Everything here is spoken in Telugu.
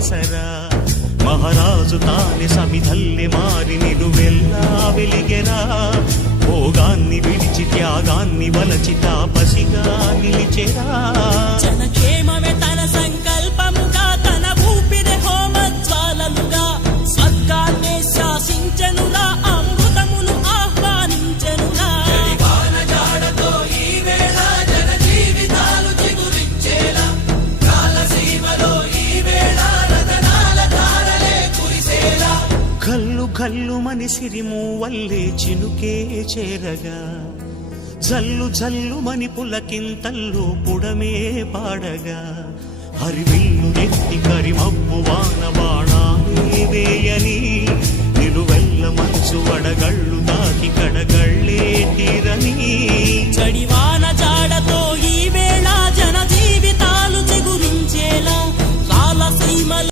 సరా మహారాజు తానే సమిధల్లె మారి నిలువెల్లా వెలిగెరా. భోగాన్ని విడిచి త్యాగాన్ని వలచి తాపసిగా నిలిచెరా. జనక్షేమమే తన సంకల్పముగా, తన ఊపిరి హోమజ్వాలలుగా స్వర్గాన్నే శాసించెనురా, అమృతమును ఆహ్వానించెనురా. కల్లు కల్లు మని సిరిము వల్లే చినుకే చేరగా, జల్లు జల్లు మని పులకింతల్లు పుడమే పాడగా, హరివిల్లు నెత్తి కరిమబ్బు వాన బాణాలే వేయని, నిలువెల్ల మంచు వడగళ్ళు దాకి కడగళ్ళే తీర